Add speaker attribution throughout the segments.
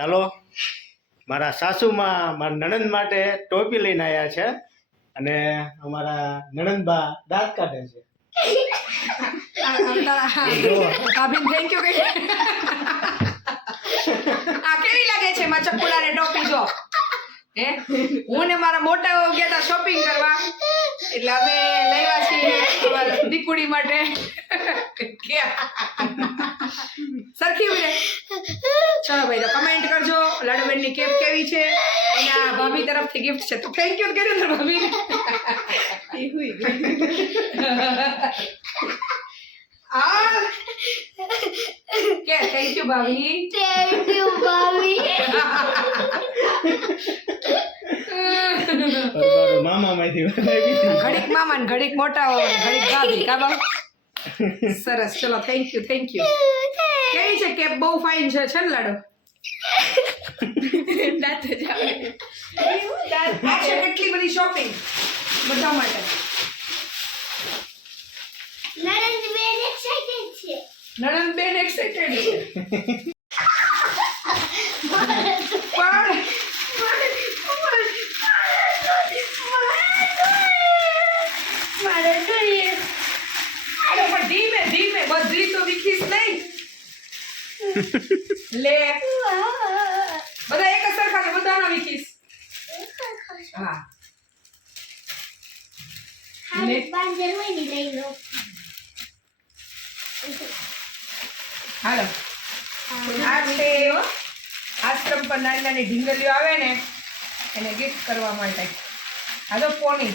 Speaker 1: ચાલો, મારા સાસુમાં મારા નણંદ માટે ટોપી લઈને આવ્યા છે અને અમારા નણંદબા દાંત કાઢે છે.
Speaker 2: આ કેવી લાગે છે માં ચકુલા ટોપી જો? હે? ને મારા મોટા ગયા હતા શોપિંગ કરવા. એટલે અમે લેવા છીએ દીકુડી માટે. સરખી ઉડે ચલો ભાઈ તો કમેન્ટ કરજો. લાડુબેનની કેપ કેવી છે? એના ભાભી તરફથી ગિફ્ટ છે. તો થેન્ક યુ કર્યું ને ભાભી આ. કે થેન્ક યુ ભાભી.
Speaker 3: Thank you Bobby.
Speaker 1: મામા માંથી
Speaker 2: ઘડીક મામા ને ઘડીક મોટા હોય ઘડીક ભાભી કા બાપ? સરસ ચલો થેન્ક યુ થેન્ક યુ કેવી છે કેપ? બહુ ફાઇન છે છે ને લાડો? દાંત જ આવે. આ છે કેટલી બધી શોપિંગ બધા માટે.
Speaker 3: નરેન્દ્ર બેન એક્સાઇટેડ છે.
Speaker 2: નણંદ બેન એક્સાઇટેડ છે પણ
Speaker 3: મારે જોઈએ.
Speaker 2: અરે પણ ધીમે ધીમે બધી તો વિખીશ નહીં લે. બધા એક જ સરખા છે બધાનો હા.
Speaker 3: હાલ પાંજર હોય ને લઈ લો.
Speaker 2: હાલો. આ છે આશ્રમ પર નાની નાની ઢીંગલીઓ આવે ને એને ગિફ્ટ કરવા માટે. આ તો પોની.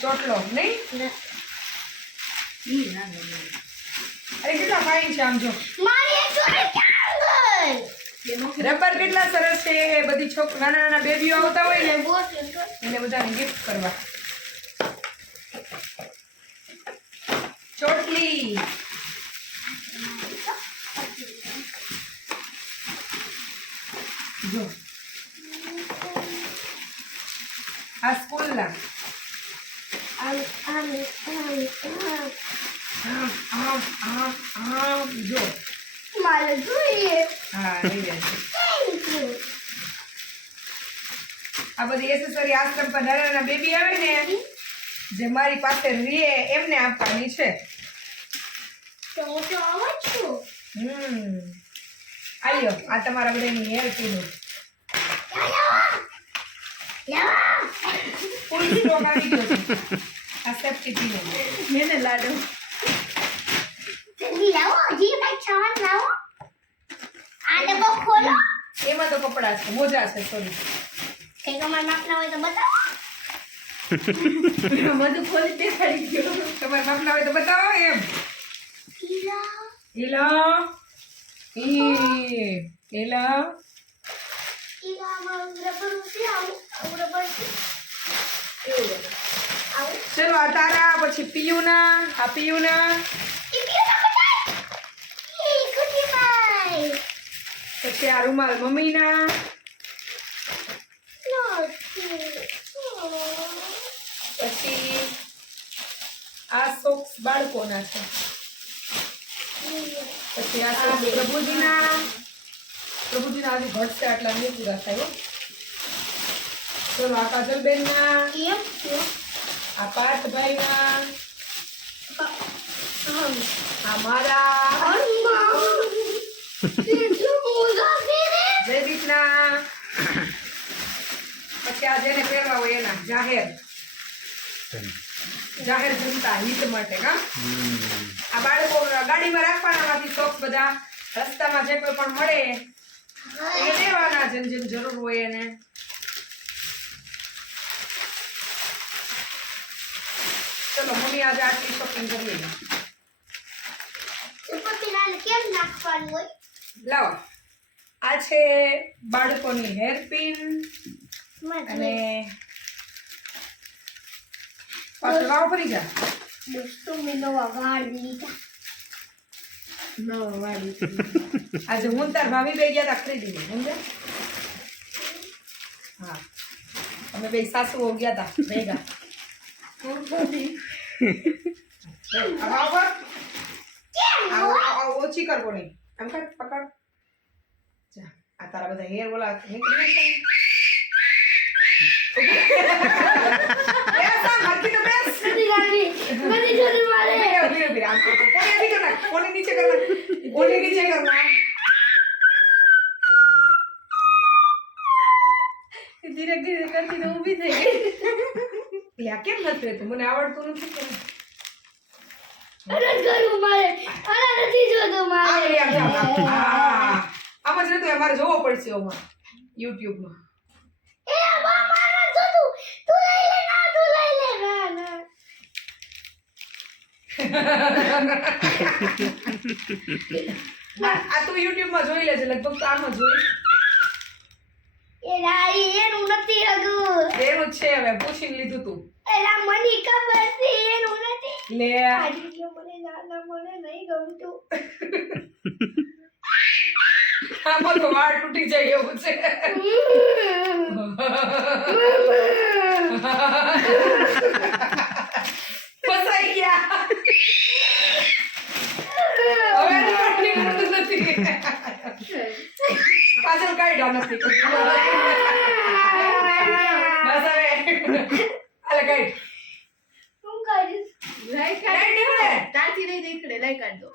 Speaker 2: ચોટલો નહીં? અરે કેટલા ફાઇન છે આમ જો.
Speaker 3: મારી એક જોડે ક્યાં
Speaker 2: રબર કેટલા સરસ છે એ બધી છોક નાના નાના બેબીઓ આવતા હોય ને એને બધાને ગિફ્ટ કરવા. ચોટલી. જો. આ સ્કૂલના
Speaker 3: આમ આમ આમ આમ.
Speaker 2: આમ આમ આમ આમ જો
Speaker 3: મારે જોઈએ
Speaker 2: હા લઈ
Speaker 3: થેન્ક યુ
Speaker 2: આ બધી એસેસરી આશ્રમ પર નાના નાના બેબી આવે ને જે મારી પાસે રીએ એમને આપવાની છે.
Speaker 3: તો હું તો આવું છું.
Speaker 2: હમ. આલ્યો આ તમારા બધાની હેર પીનું
Speaker 3: લેવા
Speaker 2: આવી ગયો. છે આ સેફ્ટી પીનું
Speaker 4: મેને લાડો
Speaker 3: જલ્દી લાવો હજી કઈ સામાન લાવો આ ડબ્બો ખોલો
Speaker 2: એમાં તો કપડા છે મોજા છે સોરી
Speaker 3: કઈ તમારે નાખના હોય તો બતાવો
Speaker 4: બધું ખોલી દેખાડી ગયો
Speaker 2: તમારે માપના હોય તો બતાવો એમ
Speaker 3: પીલા
Speaker 2: ઈલા ઈ ઈલા
Speaker 3: પીલામાં રબર છે આવું આવું રબર છે આવું
Speaker 2: ચલો આ તારા પછી પિયુના. આ પિયુના. પછી આ રૂમાલ મમ્મીના. પછી આ સોક્સ બાળકોના છે. પછી આ સોક્સ પ્રભુજીના. પ્રભુજીના આજે ઘટશે આટલા નહીં પૂરા થાય. ચલો આ કાજલબેનના. આ પાર્થભાઈના આ મારા રીતના પછી આ જેને પહેરવા હોય એના જાહેર જાહેર જનતા હિત માટે કા આ બાળકો ગાડીમાં રાખવાનામાંથી શોખ બધા. રસ્તામાં જે કોઈ પણ મળે, એ લેવાના જેમ જેમ જરૂર હોય એને. ચલો મમ્મી આજે આટલી શોપિંગ કરી લઈએ
Speaker 3: કેમ નાખવાનું હોય?
Speaker 2: લાવો. આ છે બાળકોની હેરપિન અને પાછળ વાવ ફરી જા.
Speaker 3: દોસ્તો મેં નવા વાળ લીધા.
Speaker 2: આજે હું તાર ભાભી બે ગયા તા ખરીદી સમજે હા. અમે બે સાસુઓ ગયા તા ભેગા. ઓછી કરવો નહીં આમ કર પકડ જા આ તારા બધા હેર ઓલા નીકળી જશે ને. બેસ આમ, હરખી તો બેસ.
Speaker 3: નથી લાગી નથી જોતી મારે
Speaker 2: ઊભી રહે, ઊભી રહે, ઊભી રહે. આમ કર, કર. કોણી નીચે કર નાખ, કોણી નીચે કર નાખ. કોણી નીચે કર નાખ.
Speaker 4: ધીરે ધીરે કરતી તો ઊભી થઈ ગઈ
Speaker 2: આ કેમ નથી રહેતું? મને આવડતું નથી કેમ?
Speaker 3: કરું મારે અરે નથી જોતું મારે
Speaker 2: આમ, આમ, આમ. હા. આમ જ રહેતું મારે જોવો પડશે આમાં. યુટ્યુબમાં.
Speaker 3: એ બા મારે જોતું તું લઈ લે ના તું લઈ લે ના ના
Speaker 2: આ તું યુટ્યુબમાં જોઈ લેજે લગભગ તો આમાં જ હોય
Speaker 3: એ રાઈ એનું નથી હગું
Speaker 2: એનું છે હવે પૂછીને લીધું તું
Speaker 3: એલા મને ખબર છે એનું નથી
Speaker 2: લે.
Speaker 3: મને નાના મને નહીં ગમતું.
Speaker 2: આમાં તો વાળ તૂટી જાય એવું છે. ફસાઈ ગયા. હવે નથી. પાછળ કાઢ્યો નથી બસ હવે હાલે કાઢ
Speaker 3: શું કરીશ
Speaker 4: લાઈ
Speaker 2: કાઢ નીકળે
Speaker 4: નહીં નીકળે લાઈ કાઢ દો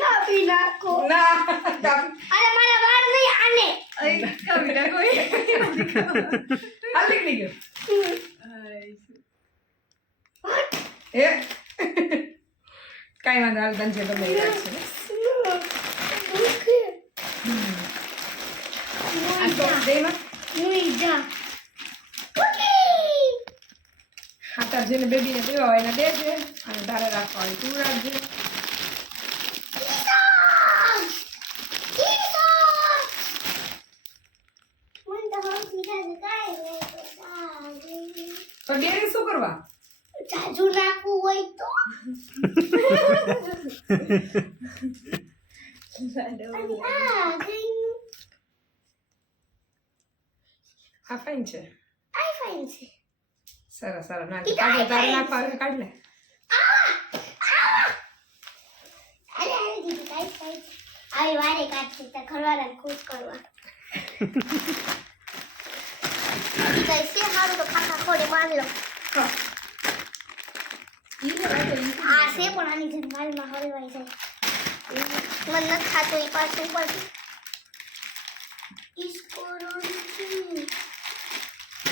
Speaker 3: કાપી નાખો
Speaker 2: ના.
Speaker 3: અરે મારા વાળ નહીં આને
Speaker 4: કાપી નાખો
Speaker 2: હાલ નીકળી ગયો એ કાંઈ વાંધો હાલ તને જે ગમે એ રાખજે. આ તો દેવા આ તાર જેને બેબીને પીવા હોય એને દેજે અને તારે રાખવા હોય તું રાખજે. તો શું કરવા?
Speaker 3: જાજુ નાખવું હોય તો. આ
Speaker 2: ફાઈન છે. સરસ સરસ. ના કાઢ તારે ના પાડ કાઢ લે.
Speaker 3: આવી વારે કાઢશે તો ઘરવાળા ખુશ કરવા. કઈ છે સારું તો ખાખા ખોડે મારી લો આ છે પણ આની જેમ હલવાઈ જાય. મન નથી ખાતો એ પાછું પણ ઈસકો રોંચી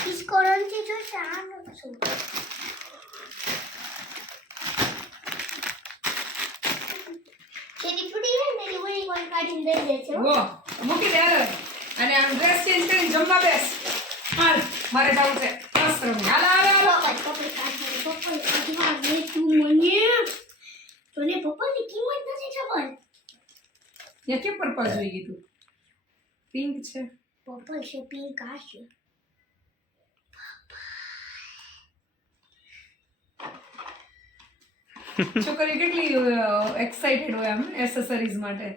Speaker 3: ઈસકો રોંચી જોશે આનો. શું જેની છૂટી જાય ને એની વળી કોઈ કાઢીને દઈ દે છે હો.
Speaker 2: મૂકી દે અને આમ ડ્રેસ ચેન્જ કરીને જમવા બેસ. હાલ મારે જવું છે. બસ રમી હાલ હાલ હાલ.
Speaker 3: પપ્પા, પપ્પા કાઢી, પપ્પા કાઢી, લે તું મને. તને પપ્પાની કિંમત નથી ખબર?
Speaker 2: ત્યાં કે પર્પલ જોઈ ગયું પિંક છે.
Speaker 3: પર્પલ છે પિંક આ છે.
Speaker 2: છોકરી કેટલી એક્સાઇટેડ હોય આમ એસેસરીઝ માટે.